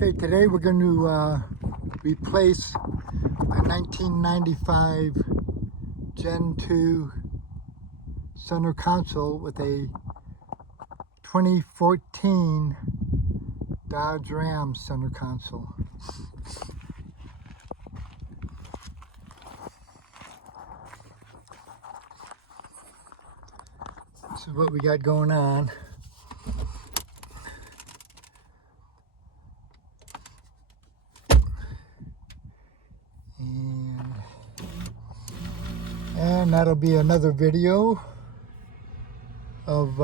Okay, today we're going to replace a 1995 Gen 2 center console with a 2014 Dodge Ram center console. This is what we got going on. And that'll be another video of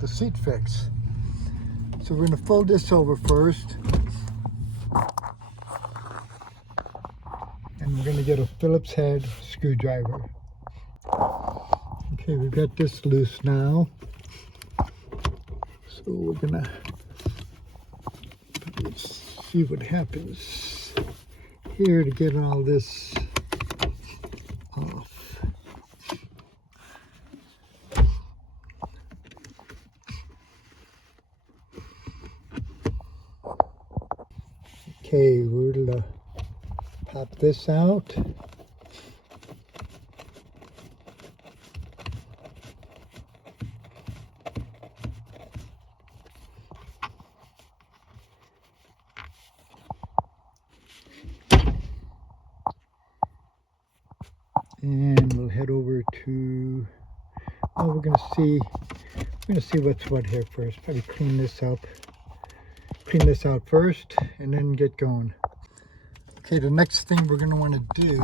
the seat fix. So we're going to fold this over first. And we're going to get a Phillips head screwdriver. Okay, we've got this loose now. So we're going to, let's see what happens here to get all this off. Okay, we'll pop this out. And we'll head over to, oh, we're gonna see what's what here first. Probably clean this out first and then get going. Okay, the next thing we're gonna wanna do,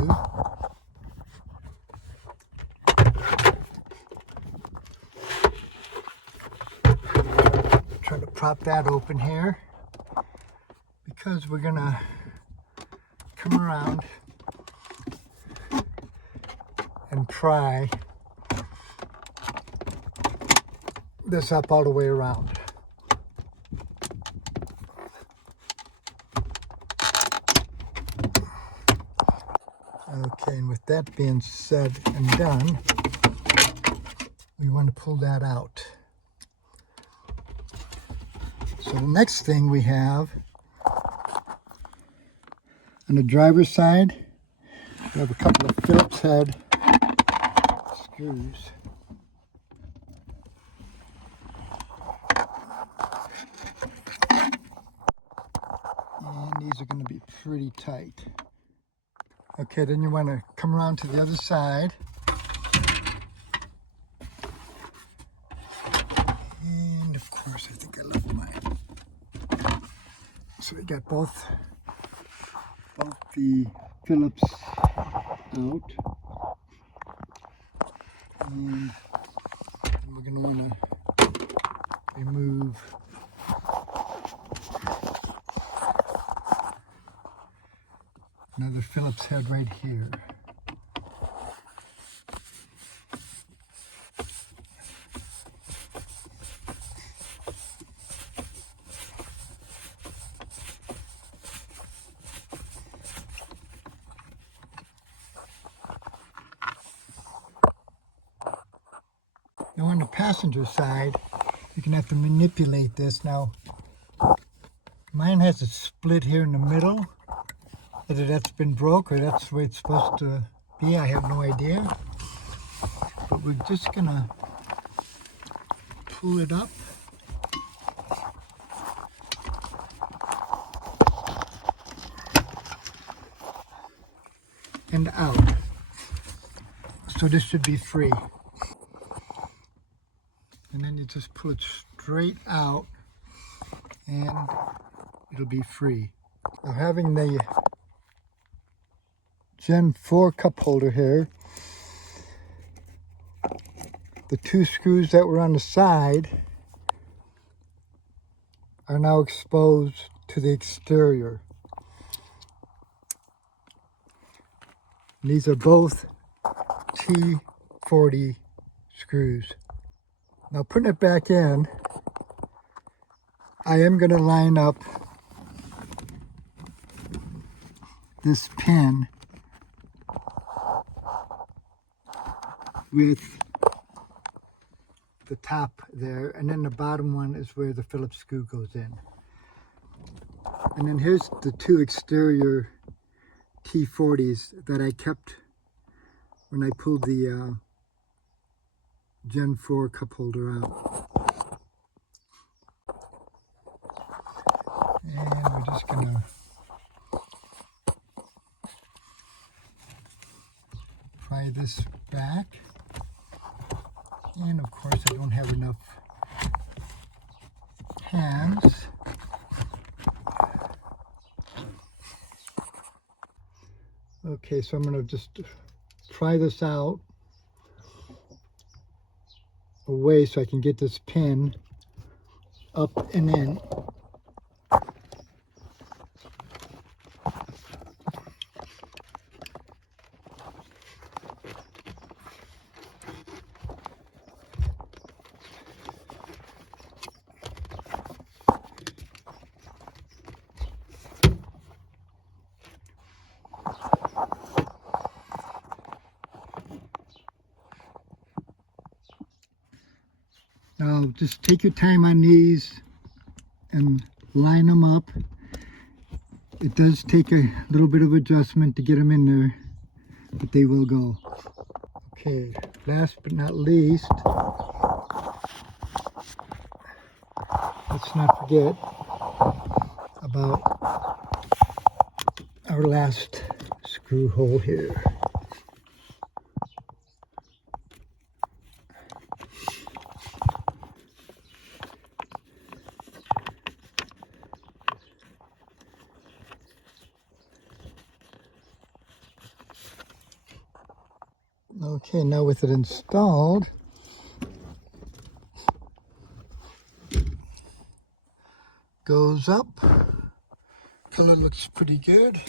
try to prop that open here, because we're gonna come around and pry this up all the way around. Okay, and with that being said and done, we want to pull that out. So the next thing we have on the driver's side, we have a couple of Phillips head screws. And these are going to be pretty tight. Okay, then you want to come around to the other side. And of course, I think I left mine. So we got both the Phillips out. And we're going to want to remove another Phillips head right here. Now on the passenger side, you're going to have to manipulate this. Now, mine has a split here in the middle. Whether that's been broke or that's the way it's supposed to be, I have no idea. But we're just going to pull it up. And out. So this should be free. And then you just pull it straight out and it'll be free. Now having the Gen 4 cup holder here, the two screws that were on the side are now exposed to the exterior. And these are both T40 screws. Now putting it back in, I am going to line up this pin with the top there, and then the bottom one is where the Phillips screw goes in. And then here's the two exterior T40s that I kept when I pulled the Gen 4 cup holder out. And we're just gonna pry this back. And of course I don't have enough hands. Okay, so I'm gonna just pry this out away so I can get this pin up and in. Now just take your time on these and line them up. It does take a little bit of adjustment to get them in there, but they will go. Okay, last but not least, let's not forget about our last screw hole here. Okay, now with it installed, goes up. Color looks pretty good.